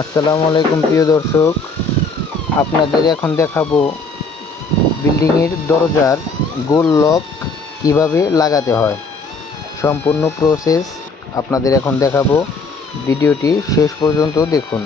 আসসালামু আলাইকুম প্রিয় দর্শক, আপনাদের এখন দেখাবো বিল্ডিংয়ের দরজার গোল লক কিভাবে লাগাতে হয়। সম্পূর্ণ প্রসেস আপনাদের এখন দেখাবো, ভিডিওটি শেষ পর্যন্ত দেখুন।